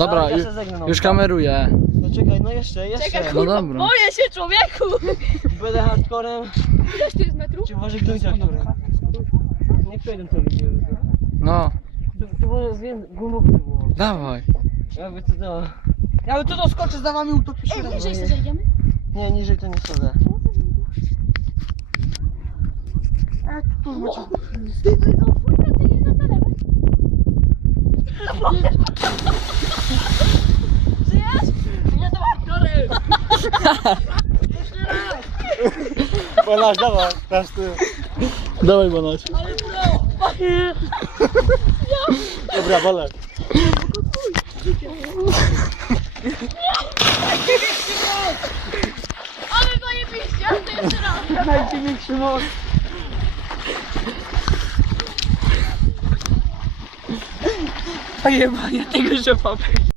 No, dobra, ja zegnę, no. już kameruję. No czekaj, no jeszcze, jeszcze. Czekaj, No dobra. boję się człowieku! Będę hardcorem. Ileś tu jest metrów? Czy może ktoś aktorem? Nie przejdę to ludzie. No, To, to było głęboko było. dawaj. Ja by to. Ja bym tu doskoczę za wami utopię się. Ej, niżej no nie. sobie zejdziemy? Nie, niżej to nie schodzę. A tu. Ty, ty, ty, ty, ty, ty, ty, ty, Balasz, dawaj, teraz ty. Dawaj, Balasz. Dobra, Balasz. Ale zajebiście, ja to jeszcze raz. Dajcie mi krzywość. Pojebania tego, że papy.